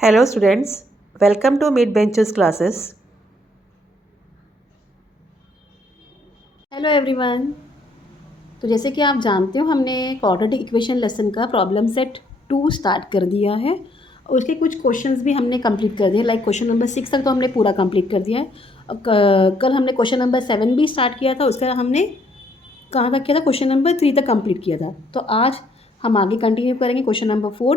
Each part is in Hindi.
Hello students, welcome to Mid Benches classes. Hello everyone. तो जैसे कि आप जानते हो हमने क्वाड्रेटिक इक्वेशन लेसन का प्रॉब्लम सेट 2 स्टार्ट कर दिया है और उसके कुछ क्वेश्चंस भी हमने कंप्लीट कर दिए। लाइक क्वेश्चन नंबर 6 तक तो हमने पूरा कंप्लीट कर दिया है। और कल हमने क्वेश्चन नंबर 7 भी स्टार्ट किया था। उसका हमने कहाँ तक किया था? क्वेश्चन नंबर 3 तक कंप्लीट किया था। तो आज हम आगे कंटिन्यू करेंगे question number 4।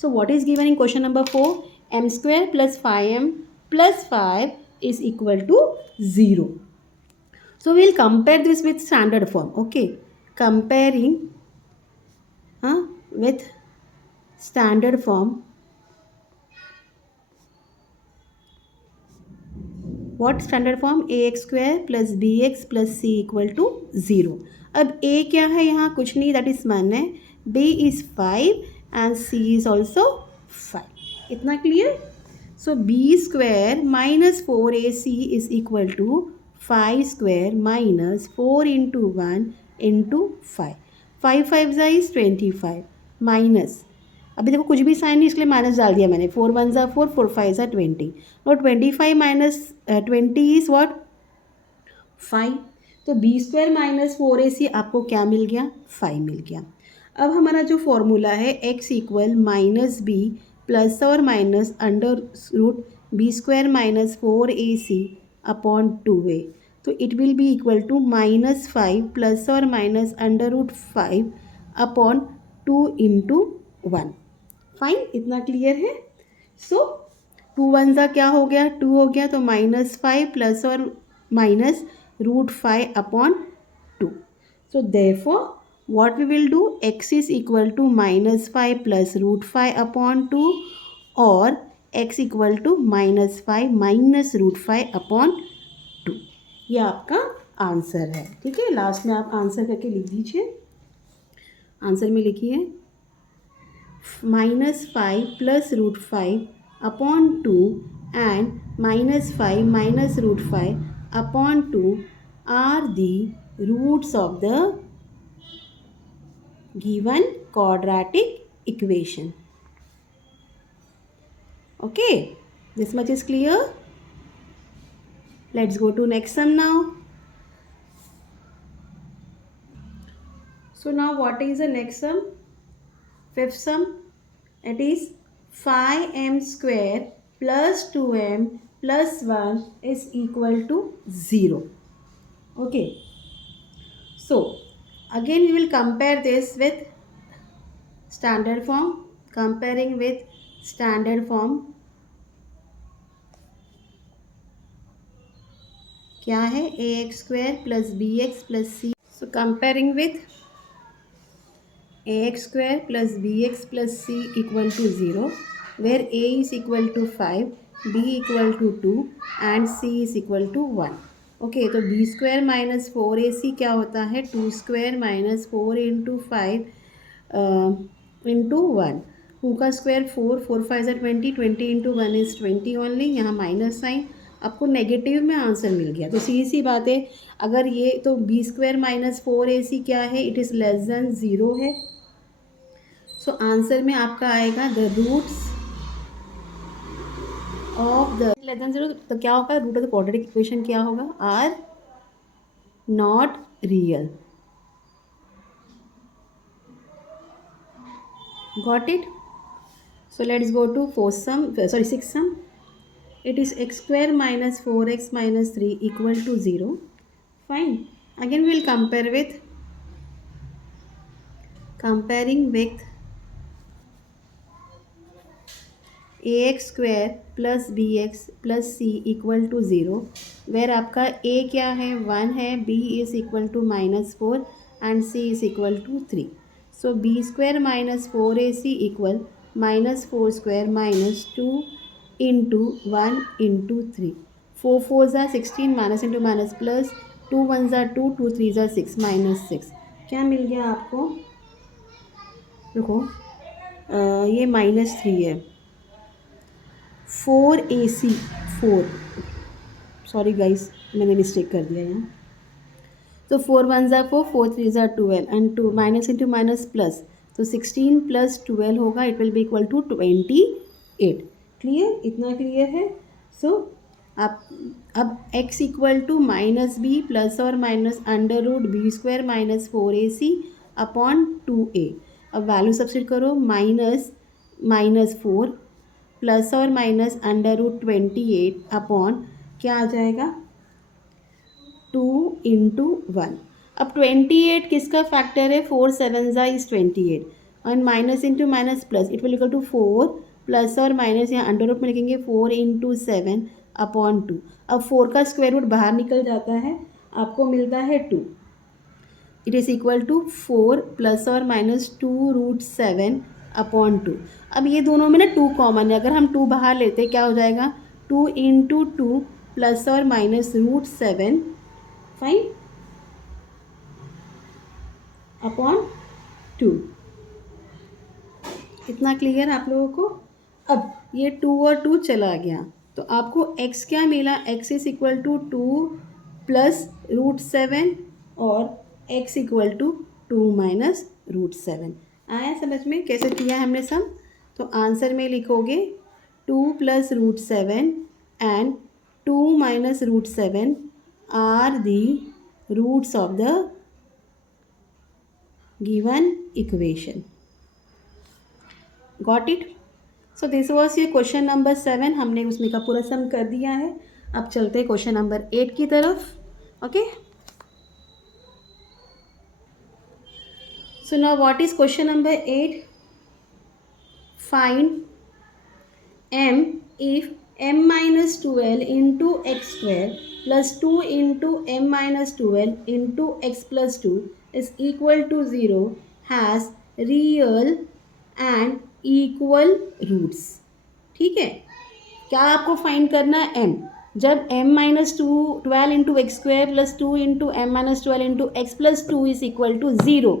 So what is given in question number 4? m² + 5m + 5 is equal to 0. So we'll compare this with standard form. Okay, comparing with standard form. What standard form? ax² + bx + c equal to 0. अब a क्या है यहाँ? कुछ नहीं, that is 1 है. b is 5 and c is also 5. इतना clear? So b² minus 4ac is equal to 5² minus 4 into 1 into 5. 5 5 is 25 minus, अभी देखो कुछ भी साइन नहीं इसलिए माइनस डाल दिया मैंने. 4 1 ज़ा 4, 4 5 ज़ा 20. और 25 माइनस 20 इज़ व्हाट? 5. तो b² माइनस 4ac आपको क्या मिल गया? 5 मिल गया. अब हमारा जो फॉर्मूला है x equal minus B plus और minus under root b² minus 4ac upon 2a. तो it will be equal to -5 plus और minus under root 5 upon 2 into 1. Fine, इतना क्लियर है. सो 2 1 ज़ा क्या हो गया? 2 हो गया. तो -5 प्लस और minus √5 upon 2. So therefore what we will do? X is equal to -5 plus √5 upon 2 और x equal to -5 minus √5 upon 2. ये आपका आंसर है. ठीक है, लास्ट में आप आंसर करके लिख दीजिए. आंसर में लिखिए -5 plus √5 upon 2 and -5 minus √5 upon 2 are the roots of the given quadratic equation. Okay, this much is clear. Let's go to next sum now. So now what is the next sum? Fifth sum. It is 5m² plus 2m plus 1 is equal to 0. Okay. So again we will compare this with standard form. Comparing with standard form, क्या है? ax² plus bx plus c. So comparing with ax² plus bx plus c equal to 0, where a is equal to 5, b equal to 2 and c is equal to 1. Okay, तो b² माइनस 4ac क्या होता है? 2² माइनस 4 इंटू 5 इंटू 1. 2 का स्क्वायर 4, 4 5 ज़ा 20, 20 इंटू 1 इज़ 20 ओनली. यहाँ माइनस साइन, आपको नेगेटिव में आंसर मिल गया. तो सीधी सी बात है, अगर ये तो b² माइनस 4ac क्या है? इट इज़ लेस देन 0 है. सो आंसर में आपका आएगा the roots of the less than 0. तो क्या होगा? Root of the quadratic equation क्या होगा? Are not real. Got it? So let's go to sixth sum. It is x² minus 4x minus 3 equal to 0. Fine. Again we will comparing with ax² plus bx plus c equal to 0, where आपका a क्या है? 1 है, b is equal to -4 and c is equal to 3. So b² minus 4ac equal -4² minus 2 into 1 into 3. 4 4 ज़ा 16, माइनस इंटू माइनस प्लस, 2 1 ज़ा 2, 2 3 ज़ा 6, -6. क्या मिल गया आपको? देखो ये -3 है. 4ac 4, सॉरी गाइस मैंने मिस्टेक कर दिया यहाँ. तो 4 1 ज़ा 4, 4 3 ज़ा 12 and 2 minus into minus plus. तो 16 प्लस 12 होगा, it will be equal to 28. Clear, इतना क्लियर है। सो आप अब x equal to minus B plus और minus under root B square minus 4ac upon 2a। अब वैल्यू सब्स्टिट्यूट करो, -4 प्लस और माइनस अंडर रूट 28 अपॉन क्या आ जाएगा 2 इंटू 1। अब 28 किसका फैक्टर है, 4 7 इज 28 और minus into minus plus, it will equal to 4 plus और माइनस यहाँ अंडर रूट में लिखेंगे 4 इंटू 7 अपॉन 2। अब 4 का स्क्वायर रूट बाहर निकल जाता है, आपको मिलता है 2। It is equal to 4 plus और माइनस 2 रूट 7 अपॉन 2। अब ये दोनों में ना 2 कॉमन है, अगर हम 2 बाहर लेते क्या हो जाएगा 2 इंटू 2 प्लस और माइनस रूट 7 फाइन अपॉन 2। इतना क्लियर आप लोगों को। अब ये 2 और 2 चला गया तो आपको x क्या मिला, x is equal to 2 plus root 7 और x equal to 2 minus root 7। आया समझ में कैसे किया हमने सम। तो आंसर में लिखोगे 2 plus root 7 and 2 minus root 7 are the roots of the given equation. Got it? So this was your question number 7। हमने उसमें का पूरा सम कर दिया है। अब चलते हैं क्वेश्चन नंबर 8 की तरफ। Okay, so now what is question number 8? Find m if m minus 12 into x square plus 2 into m minus 12 into x plus 2 is equal to 0 has real and equal roots। ठीक है, क्या आपको फाइंड करना है m, जब m minus 12 into x square plus 2 into m minus 12 into x plus 2 is equal to 0,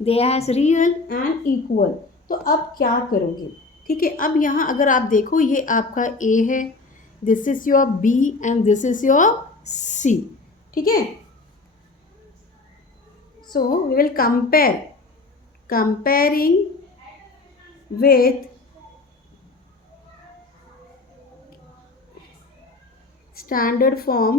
they has real and equal. तो अब क्या करोगे, ठीक है। अब यहाँ अगर आप देखो ये आपका a है, this is your b and this is your c, ठीक है। So we will comparing with standard form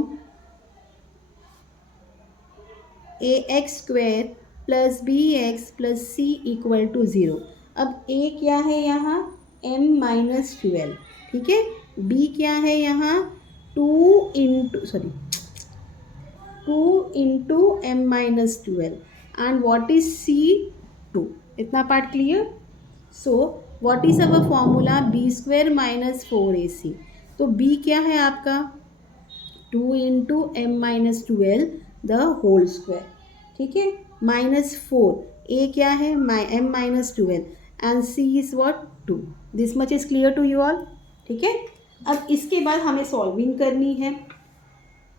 ax square plus bx plus c equal to 0। अब a क्या है यहाँ m माइनस 12, ठीक है। b क्या है यहाँ 2 इंटू m माइनस 12 एंड व्हाट इज c 2। इतना part clear. So what is our formula b square minus 4ac। तो b क्या है आपका 2 into m minus 12 the whole square, ठीक है, माइनस 4। a क्या है m minus 12 and c is what 2। This much is clear to you all, ठीक है। अब इसके बाद हमें सॉल्विंग करनी है।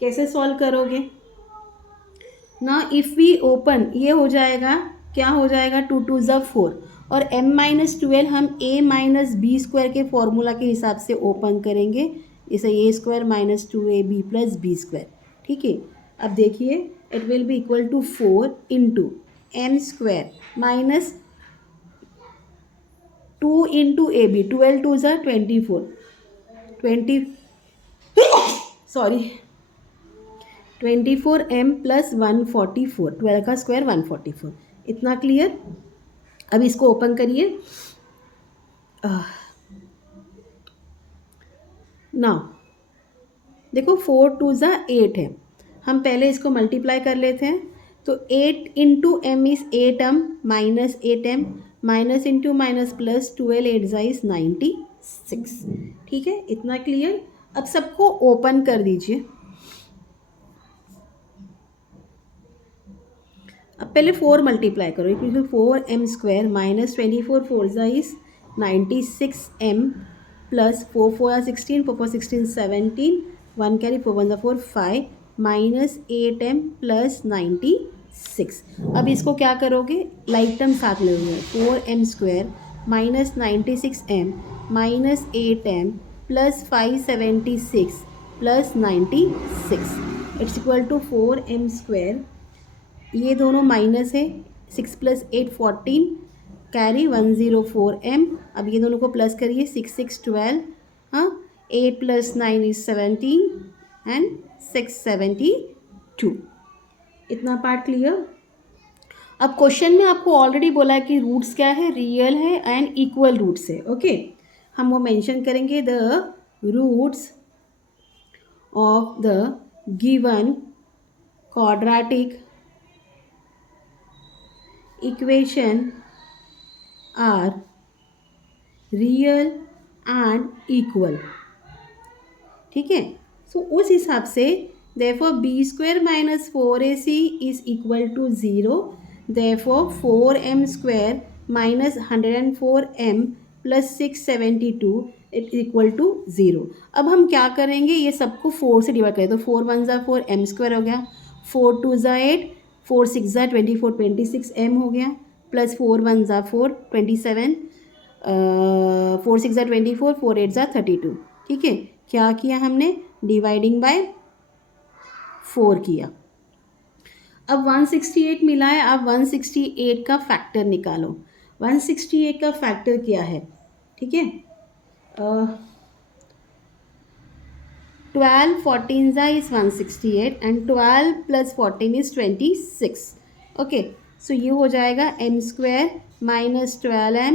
कैसे सॉल्व करोगे ना, इफ़ वी ओपन ये हो जाएगा, क्या हो जाएगा 2 2 ज़ा 4 और m माइनस 12 हम a माइनस बी स्क्वायर के फॉर्मूला के हिसाब से ओपन करेंगे, इसे a स्क्वायर minus 2ab plus b square, ठीक है। अब देखिए it will be equal to 4 into m square minus 2 into a b, 12 2 ज़ा 24 m प्लस 144, 12 का स्क्वायर 144। इतना क्लियर। अब इसको ओपन करिए। नाउ देखो 4 2 ज़ा 8 है, हम पहले इसको मल्टीप्लाई कर लेते हैं। तो 8 into m is 8m minus 8m minus into minus plus 12 8 ज़ा इज़ 96, ठीक है। इतना क्लियर। अब सबको ओपन कर दीजिए। अब पहले 4 मल्टीप्लाई करो, क्योंकि 4m स्क्वायर माइनस 24 4 ज़ा is 96m plus 4 4 16 4 4 16 17 1 carry 4 1 4 5 minus 8m plus 96। अब इसको क्या करोगे, लाइक टर्म साथ में लोगे, 4m square minus 96m minus 8m plus 576 plus 96 it's equal to 4m square, ये दोनों माइनस है, 6 प्लस 8 14 कैरी 104m। अब ये दोनों को प्लस करिए, 6 6 12 हाँ 8 + 9 is 17 and 672. इतना पार्ट क्लियर। अब क्वेश्चन में आपको ऑलरेडी बोला है कि रूट्स क्या है, रियल है एंड इक्वल रूट्स है। ओके, हम वो मेंशन करेंगे, the roots of the given quadratic equation are real and equal. ठीक है, सो उस हिसाब से therefore b² - 4ac is equal to 0, therefore 4m² - 104m + 672 is equal to 0। अब हम क्या करेंगे, ये सबको 4 से डिवाइड करें तो 4 × 1 = 4, m² हो गया, 4 × 2 = 8, 4 × 6 = 24, 26m हो गया, प्लस 4 × 1 = 4, 27, 4 × 6 = 24, 4 × 8 = 32। ठीक है, क्या किया हमने, डिवाइडिंग बाय 4 किया। अब 168 मिला है, अब 168 का फैक्टर निकालो। 168 का फैक्टर क्या है, ठीक है, 12 14 is 168 and 12 + 14 is 26। ओके, सो ये हो जाएगा m² - 12m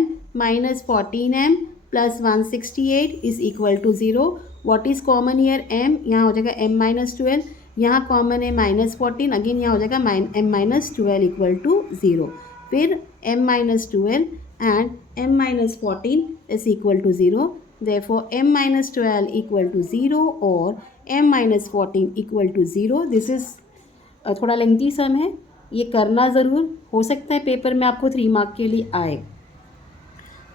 - 14m + 168 is equal to 0। What is common year, m, यहाँ हो जाएगा m - 12, यहाँ कॉमन है -14, अगेन यहाँ हो जाएगा m - 12 इक्वल टू 0। फिर m - 12 and m - 14 is equal to 0, therefore m - 12 equal to 0 और m - 14 equal to 0। This is थोड़ा लेंथी सम है, ये करना ज़रूर, हो सकता है पेपर में आपको 3 मार्क के लिए आए।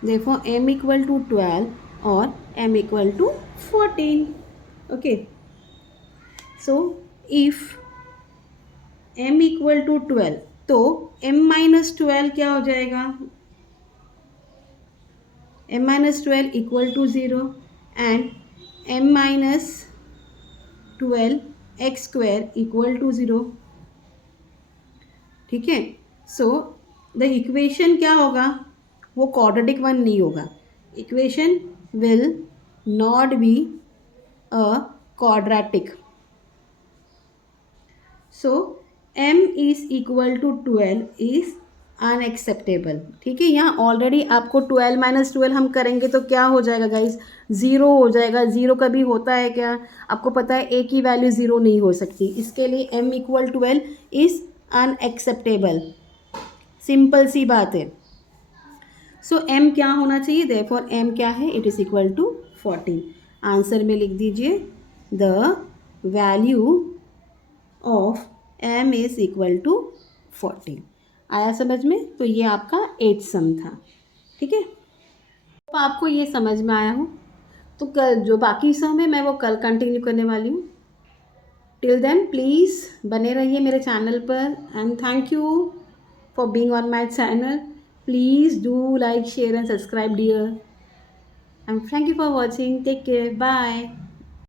therefore m इक्वल टू 12 और m equal to 14। Okay, so if m equal to 12 तो m - 12 क्या हो जाएगा, m - 12 equal to 0 and m - 12 x² equal to 0। ठीक है, सो द इक्वेशन क्या होगा, वो क्वाड्रेटिक वन नहीं होगा, equation will not be a quadratic. So m is equal to 12 is unacceptable. ठीक है, यहाँ ऑलरेडी आपको 12 - 12 हम करेंगे तो क्या हो जाएगा गाइज, 0 हो जाएगा। 0 कभी होता है क्या, आपको पता है a की वैल्यू 0 नहीं हो सकती, इसके लिए m equal 12 is unacceptable, simple सी बात है। सो m क्या होना चाहिए, देयरफॉर m क्या है, it is equal to 14। Answer में लिख दीजिए, the value of m is equal to 14। आया समझ में, तो ये आपका 8th सम था। ठीक है, तो आपको ये समझ में आया हो तो कल जो बाकी सम है मैं वो कल कंटिन्यू करने वाली हूँ। टिल देन प्लीज़ बने रहिए मेरे चैनल पर and thank you for being on my channel. Please do like share and subscribe dear and thank you for watching. Take care, bye.